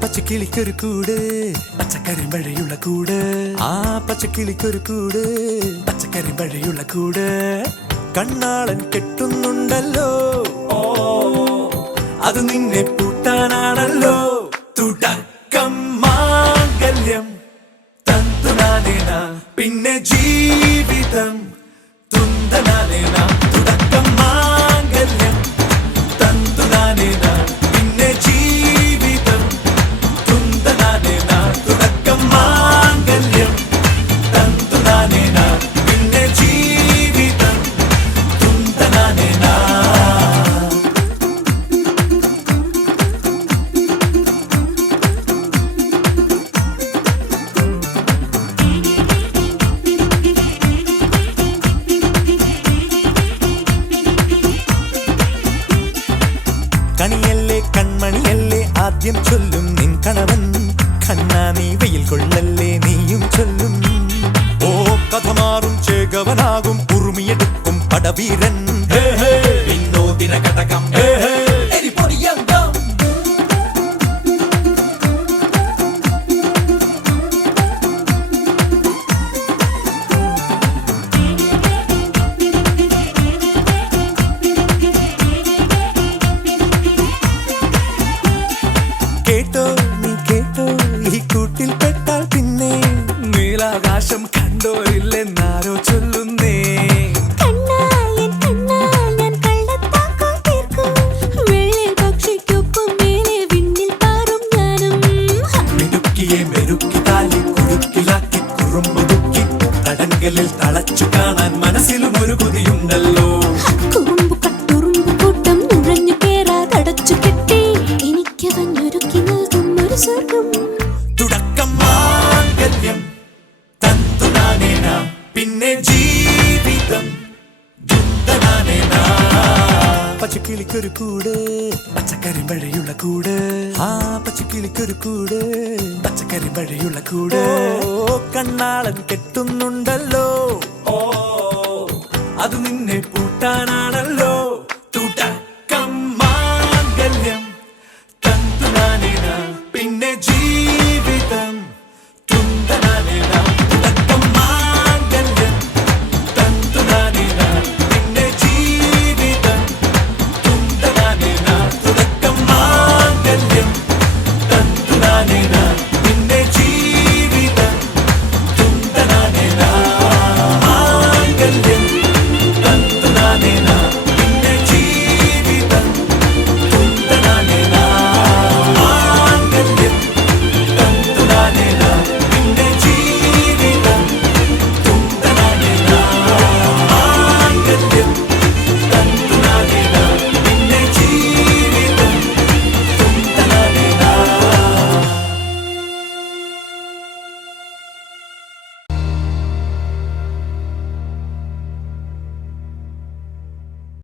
പച്ചക്കിളിക്കൊരു കൂട് പച്ചക്കറി മഴയുള്ള കൂട് ആ പച്ചക്കിളിക്കൊരു കൂട് പച്ചക്കറി മഴയുള്ള കൂട് കണ്ണാളൻ കെട്ടുന്നുണ്ടല്ലോ അത് നിന്നെ പൂട്ടാനാണല്ലോ തുടക്കം മാംഗല്യം തന്തുനാനേന പിന്നെ ജീവിതം തുന്തനാനേന തുടക്കം മാംഗല്യം തന്തുനാനേന പിന്നെ ജീവിതം തുന്തനാനേന തുടക്കം മാംഗല്യം തന്തുനാനേന പിന്നെ ജീവിതം തുന്തനാനേന. കണിയല്ലേ കൺമണിയല്ലേ ആദ്യം ചൊല്ലും നിൻ കണവൻ കണ്ണാ നീ വെയിൽ കൊള്ളല്ലേ നീയും ചൊല്ലും ഓ കഥ മാറും ചേകവനാകും ഉറുമിയെടുക്കും പടവീരൻ വിനോദിന ഘടകം എരിപൊടിയന്തം. കേട്ടോ നീ കേട്ടോ ഈ കൂട്ടിൽ പെട്ടാൽ പിന്നെ നീലാകാശം കണ്ടോ ഇല്ലെന്നാരോ ചൊല്ലുന്നേ. മിടുക്കിയെ മെരുക്കി താലി കുടുക്കിലാക്കി കുറുമ്പുതുക്കി തടങ്കലിൽ തളച്ചു കാണാൻ മനസ്സിലും ഒരു കൊതിയുണ്ടല്ലോ. തുടക്കം മാംഗല്യം തന്തുനാനേന പിന്നെ ജീവിതം തുന്തനാനേന. പച്ചക്കിളിക്കൊരു കൂട് പച്ചക്കറി മഴയുള്ള കൂട് ആ പച്ചക്കിളിക്കൊരു കൂട് പച്ചക്കറി മഴയുള്ള കൂട് കണ്ണാളൻ കെട്ടുന്നുണ്ടല്ലോ അത് നിന്നെ പൂട്ടാനാണല്ലോ.